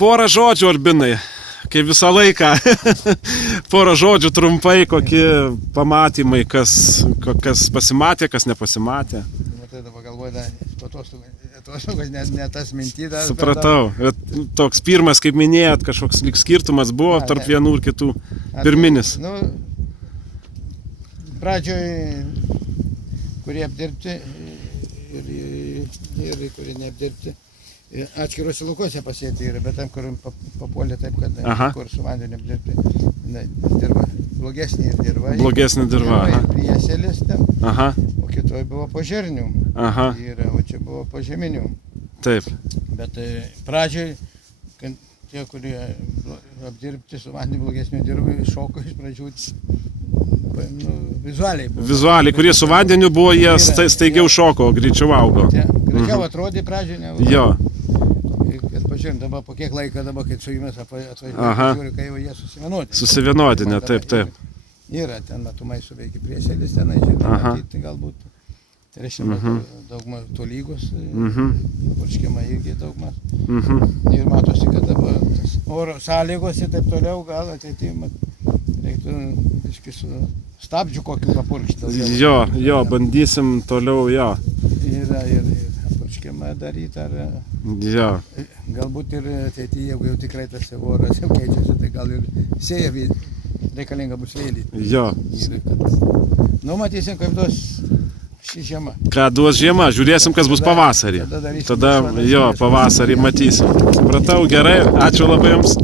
Porą žodžių, Albinai, kaip visą laiką. Porą žodžių trumpai, kokie pamatymai, kas pasimatė, kas nepasimatė. Matai, dabar galvoju, atostogas ne tas mintydas. Supratau. Toks pirmas, kaip minėjot, kažkoks lyg skirtumas buvo tarp vienų ir kitų. Pirminis. Nu, pradžioj, kurie apdirbti ir kurie neapdirbti. Atskiruose laukose pasėti yra, bet tam, kur papuolė taip, kad kur su vandeniu apdirbti, dirba blogesnė dirva. Blogesnė dirva. Prieselis ten, o kitoj buvo po žernių. O čia buvo po žeminių. Taip. Bet pradžioj, kad tie, kurie apdirbti su vandeniu blogesnių dirvų, šoko iš pradžių vizualiai. Vizualiai, kurie su vandeniu buvo, jie staigiau šoko, greičiau augo. Greičiau atrodė pradžioj, ne? Jo. Kad pažiūrėjom dabar po kiek laiko, kai su jumis atvažiuoju, kai jau jie susivienodinė. Susivienodinė, taip. Yra, ten matomai suveikia prieselis tenai, matyti galbūt. Tai reiškia, daugmaž tolygus, purškimai irgi daugmaž. Ir matosi, kad dabar oro sąlygos ir taip toliau gal ateityje reiktų su stabdžiu kokį papurkštą. Jo, bandysim toliau, jo. Yra ir purškimą daryti, ar... Jo. Galbūt ir ateityje, jeigu jau tikrai tas oras jau keičiasi, tai gal ir sėja reikalinga bus vėlyti. Jo. Nu, matysim, kaip duos ši žiema. Ką duos žiema, žiūrėsim, kas bus pavasarį. Tada, jo, pavasarį matysim. Supratau, gerai, ačiū labai jums.